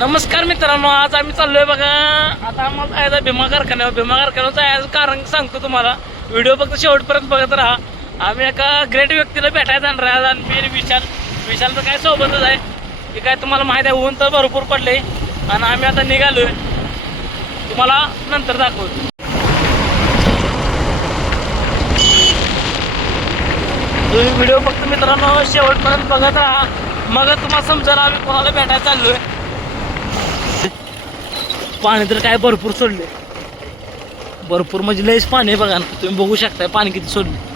नमस्कार मित्रांनो आज आम्ही चाललोय बघा. आता आम्हाला जायचा भीमा कारखान्यावर भीमा कारखान्यावर जायचं कारण सांगतो तुम्हाला. व्हिडिओ फक्त शेवटपर्यंत बघत राहा. आम्ही एका ग्रेट व्यक्तीला भेटायला जाणार आहे आज आणि मी विशाल. विशालचं काय सोबतच आहे. हे काय तुम्हाला माहीत आहे ऊन तर भरपूर पडले आणि आम्ही आता निघालोय. तुम्हाला नंतर दाखवतो. तुम्ही व्हिडिओ फक्त मित्रांनो शेवटपर्यंत बघत राहा. मग तुम्हाला समजायला आम्ही कोणाला भेटायला चाललोय. पाणी तर काय भरपूर सोडले. भरपूर म्हणजे लयच पाणी बघा ना. तुम्ही बघू शकताय पाणी किती सोडले.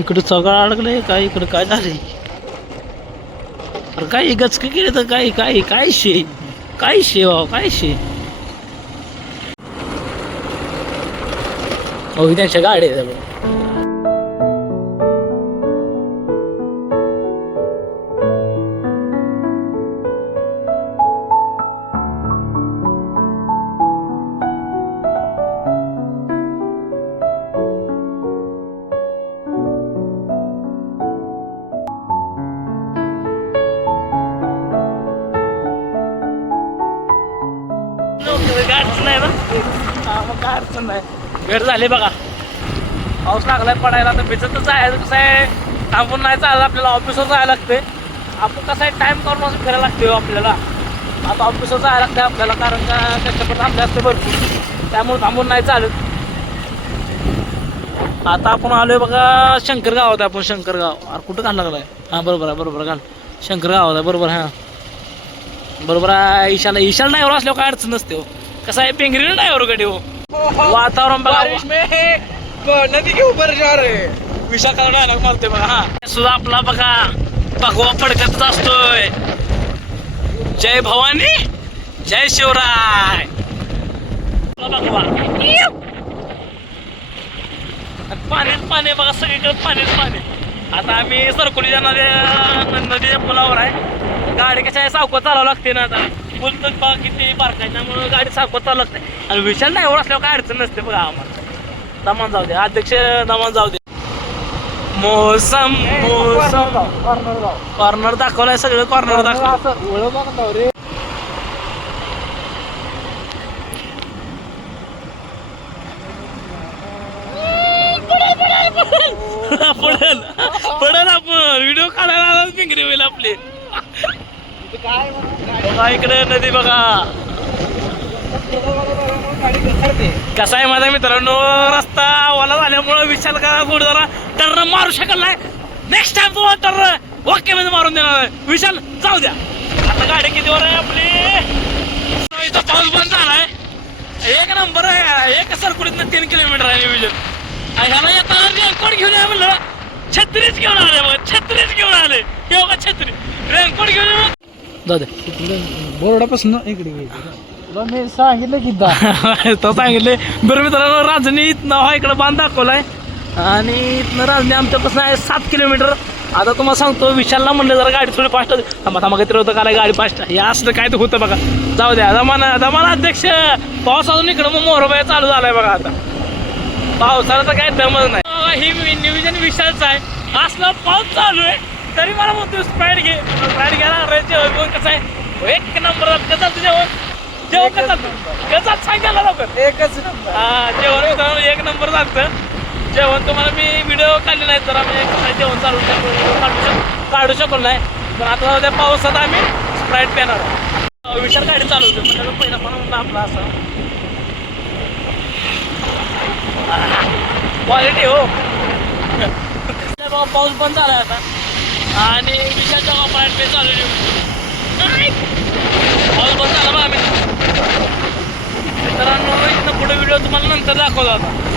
इकडं सगळं अडकलंय काय इकडं काय झालंय? अरे काय गचक केले तर काय? काय काय शे? काय शे भाऊ? काय शे? हो त्यांच्या गाड्या अडचण नाही ना? हा मग काय अडचण नाही. वेळ झाली बघा. पाऊस लागलाय पडायला तर भिजतच जायचं कसं आहे? थांबून नाही चालत आपल्याला ऑफिसवर जायला लागते आपण कसं आहे टाईम करून असं फिरायला लागते हो आपल्याला. आता ऑफिसवर जायला लागते आपल्याला कारण का त्याच्याकडे थांबले असते भरपूर. त्यामुळे थांबून नाही चालत. आता आपण आलोय बघा शंकर गावात आहे आपण शंकर गाव अरे कुठं घाल लागलाय? हां बरोबर आहे बरोबर घाल. शंकर गावात आहे बरोबर हां. बरोबर आहे ईशाला ईशाला ड्रायव्हर असल्यावर काय अडचण नसते हो. कसं आहे? पेंगरीनं ड्रायव्हरकडे हो? वातावरण बघा. बारिश में वो नदी के ऊपर जा रहे हैं. विशाखा डायलॉग मारते बघा. हा. सुद्धा आपला बघा भगवा फडकतच असतोय. जय भवानी जय शिवराय. पाणीच पाणी बघा सगळीकडे पाणीच पाणी. आता आम्ही सरकोली जाणार नदीच्या पुलावर आहे. गाडी कशा आहे? सावकाश चालावं लागते ना आता. पूल तर बघा किती बारकाय त्यामुळे गाडी लागते आणि विशाल ड्रायव्हर असल्यावर काय अडचण नसते बघा आम्हाला. दमान जाऊ दे. अध्यक्ष दमान जाऊ दे. मोसम मोसम. कॉर्नर दाखवलाय सगळं कॉर्नर दाखव रे. पडेल पडेल. आपण. व्हिडिओ काढायला आला पिंगरी होईल आपली. बघा इकडे नदी बघा. कसा आहे माझ्या मित्रांनो? रस्ता ओला झाल्यामुळं विशाल का गोड जरा टर्न मारू शकल नाही. नेक्स्ट टाइम तो टर्न ओके मध्ये मारून देणार आहे. विशाल जाऊ द्या. आता गाडी किती वर आहे आपली? इथं पाऊस बंद झालाय. एक नंबर आहे. एक सरकुडीतनं तीन किलोमीटर आहे विजन ह्याला येताना रेनकोट घेऊन या म्हणलं. छत्रीच घेऊन आले मग छत्रीच घेऊन आले. हे बघा छत्री. रेनकोट घेऊन बोर्डापासून इकडे तुला मी सांगितलं की तो सांगितले बरं मित्रांनो राजनी इथनं हा इकडं बांध दाखवलाय. आणि इथनं राजनी आमच्यापासून आहे सात किलोमीटर. आता तुम्हाला सांगतो विशालला म्हणलं जरा गाडी थोडी फास्ट थांबा थांबा काहीतरी होतं? का गाडी फास्ट हे असलं काय तर होतं बघा. जाऊ द्या दमाना दमाना अध्यक्ष. पाऊस अजून इकडं मग मोहरबाई चालू झालाय बघा आता. पावसाळ्याचा काय दमच नाही. ही नियोजन विशालचं आहे. असलं पाऊस चालू आहे. तरी मला म्हणतो स्प्राईट घे. स्प्राईट घ्यायला रे जेवण कसं आहे? एक नंबर कसं चालतं जेवण कसं? कसं सांगायला लवकर. एकच नंबर. हा जेवण मित्रांनो एक नंबर चालतं जेवण तुम्हाला मी व्हिडिओ काढले नाही तर आम्ही कसं जेवण चालू शकतो काढू शक काढू शकलो नाही. पण आता त्या पावसात आम्ही स्प्राईट पेणार आहोत. विशाल गाडी चालवतो म्हणजे पहिला पण आपला असं. क्वालिटी हो. पाऊस बंद झाला आता. आणि विशालच्या स्प्राईट पे चालू आहे. बस बंद झाला बा आम्ही मित्रांनो इथं पुढे व्हिडिओ तुम्हाला नंतर दाखवला होता